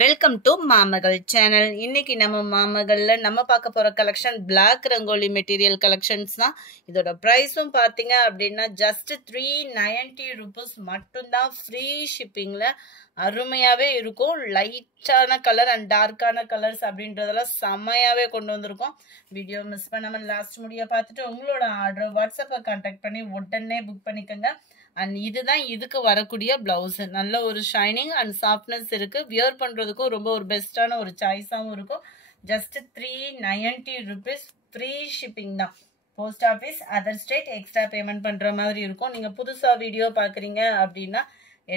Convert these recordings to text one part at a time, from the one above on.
Welcome to மாமகள் channel. இன்னைக்கு நம்ம மாமகள்ல நம்ம பார்க்க போற collection block rangoli material collections தான். இதோட பிரைஸும் பார்த்தீங்க அப்படின்னா ஜஸ்ட் 390 rupees மட்டும்தான். ஃப்ரீ ஷிப்பிங்ல அருமையாவே இருக்கும். லைட்டான கலர் அண்ட் டார்க்கான கலர்ஸ் அப்படின்றதெல்லாம் செம்மையாவே கொண்டு வந்திருக்கோம். வீடியோ மிஸ் பண்ணாம லாஸ்ட் முடிய பார்த்துட்டு உங்களோட ஆர்டர் வாட்ஸ்அப்பை கான்டாக்ட் பண்ணி உடனே புக் பண்ணிக்கோங்க. அண்ட் இதுதான் இதுக்கு வரக்கூடிய பிளவுஸ். நல்ல ஒரு ஷைனிங் அண்ட் சாஃப்ட்னஸ் இருக்கு. வியர் பண்றதுக்கும் ரொம்ப ஒரு பெஸ்டான ஒரு சாய்ஸாகவும் இருக்கும். ஜஸ்ட் 390 rupees ஃப்ரீ ஷிப்பிங் தான். Post office other state extra payment பண்ற மாதிரி இருக்கும். நீங்க புதுசா வீடியோ பாக்குறீங்க அப்படின்னா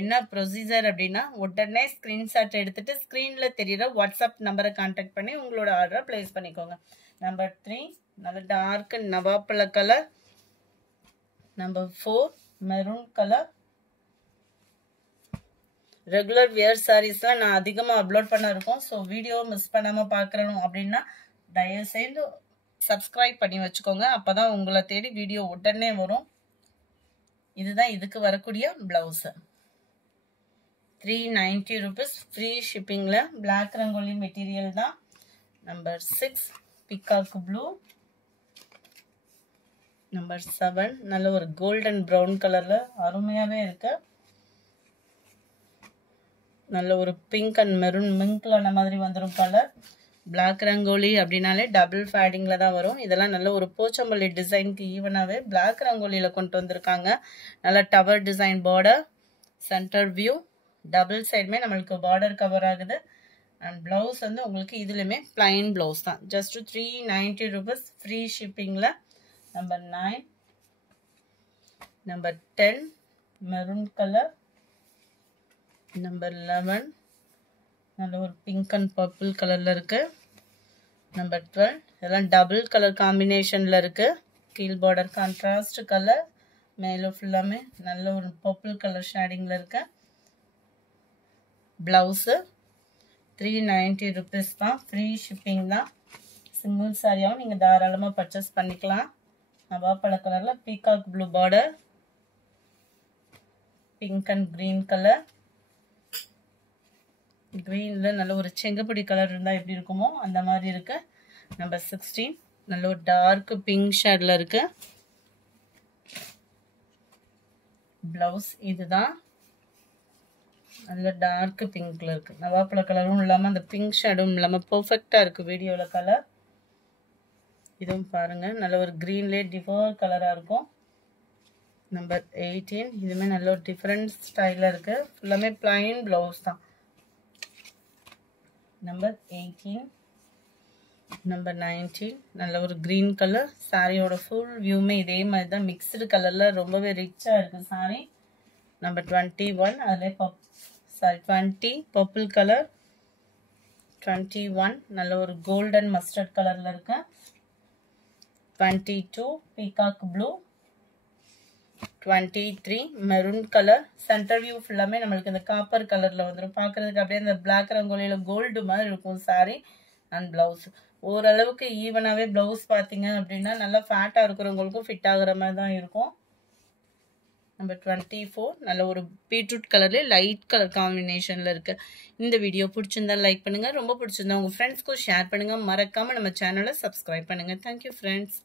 என்ன ப்ரொசீஜர் அப்படின்னா உடனே ஸ்கிரீன்ஷாட் எடுத்துட்டு ஸ்கிரீன்ல தெரியுற வாட்ஸ்அப் நம்பரை கான்டாக்ட் பண்ணி உங்களோட ஆர்டரை பிளேஸ் பண்ணிக்கோங்க. நம்பர் 3 நல்ல டார்க் நவாப்பழ colour. Number 4 maroon colour. Regular wear சாரீஸ்லாம் நான் அதிகமாக அப்லோட் பண்ண இருக்கோம். ஸோ வீடியோ மிஸ் பண்ணாமல் பார்க்குறோம் அப்படின்னா தயவுசெய்து சப்ஸ்கிரைப் பண்ணி வச்சுக்கோங்க. அப்போ தான் உங்களை தேடி வீடியோ உடனே வரும். இதுதான் இதுக்கு வரக்கூடிய பிளவுஸு. 390 rupees ஃப்ரீ ஷிப்பிங்கில் பிளாக் ரங்கோலி மெட்டீரியல் தான். Number 6 peacock blue. நம்பர் 7 நல்ல ஒரு கோல்டன் ப்ரௌன் கலர்ல அருமையாவே இருக்கு. நல்ல ஒரு பிங்க் அண்ட் மெரூன் மிங்க்லான மாதிரி வந்துடும் கலர். பிளாக் ரங்கோலி அப்படின்னாலே டபுள் ஃபேடிங்ல தான் வரும். இதெல்லாம் நல்ல ஒரு போச்சம்பள்ளி டிசைனுக்கு ஈவனாவே பிளாக் ரங்கோலியில கொண்டு வந்திருக்காங்க. நல்ல tower design border, centre view, double சைடுமே நம்மளுக்கு பார்டர் கவர் ஆகுது. அண்ட் பிளவுஸ் வந்து உங்களுக்கு இதுலயுமே பிளைன் பிளவுஸ் தான். ஜஸ்ட் 390 rupees ஃப்ரீ ஷிப்பிங்ல. Number 9, number 10 maroon color, number 11 நல்ல ஒரு pink and purple கலர்ல இருக்கு. number 12 இதெல்லாம் டபுள் கலர் காம்பினேஷன்ல இருக்கு. கீழ் பார்டர் கான்ட்ராஸ்ட் கலர், மேல ஃபுல்லாமே நல்ல ஒரு purple கலர் ஷேடிங்ல இருக்கு. பிளவுஸ் 390 rupees தான். ஃப்ரீ ஷிப்பிங் தான். சிங்கிள் சாரியாவும் நீங்க தாராளமா பர்ச்சேஸ் பண்ணிக்கலாம். நவாப்பழ கலர்ல peacock blue border, pink and green colour. கிரீன்ல நல்ல ஒரு செங்கப்பொடி கலர் இருந்தா எப்படி இருக்குமோ அந்த மாதிரி இருக்கு. நம்பர் 16 நல்ல ஒரு டார்க் பிங்க் ஷேட்ல இருக்கு. பிளவுஸ் இதுதான். நல்ல டார்க் பிங்க்ல இருக்கு. நவாப்பழ கலரும் இல்லாம அந்த பிங்க் ஷேடும் இல்லாம பெர்ஃபெக்ட்டா இருக்கு வீடியோல கலர். இதுவும் பாருங்க நல்ல ஒரு கிரீன்லே டிஃபர் கலரா இருக்கும். நம்பர் 18 இதுமே நல்ல ஒரு டிஃபரெண்ட் ஸ்டைல்ல இருக்கு. ஃபுல்லாமே பிளைன் பிளவுஸ் தான். நம்பர் 18 நம்பர் 19 நல்ல ஒரு கிரீன் கலர். சாரியோட ஃபுல் வியூமே இதே மாதிரி தான். மிக்ஸ்டு கலர்ல ரொம்பவே ரிச்சா இருக்கு சாரி. நம்பர் 21 அதிலே 20 பர்பிள் கலர். 21 நல்ல ஒரு கோல்டன் மஸ்டர்ட் கலர்ல இருக்கு. 22 peacock blue. 23 maroon color. Centre view ஃபுல்லாமே நம்மளுக்கு இந்த காப்பர் கலர்ல வந்துடும். பார்க்கறதுக்கு அப்படியே இந்த பிளாக் ரங்கோலியில கோல்டு மாதிரி இருக்கும் சாரி அண்ட் பிளவுஸ். ஓரளவுக்கு ஈவனாவே பிளவுஸ் பார்த்தீங்க அப்படின்னா நல்லா ஃபேட்டா இருக்கிறவங்களுக்கும் ஃபிட் ஆகுற மாதிரி தான் இருக்கும். நம்பர் 24 நல்ல ஒரு பீட்ரூட் கலர்ல லைட் கலர் காம்பினேஷன்ல இருக்கு. இந்த வீடியோ பிடிச்சிருந்தா லைக் பண்ணுங்க. ரொம்ப பிடிச்சிருந்தா உங்க ஃப்ரெண்ட்ஸ்க்கும் ஷேர் பண்ணுங்க. மறக்காம நம்ம சேனலை சப்ஸ்கிரைப் பண்ணுங்க. Thank you friends.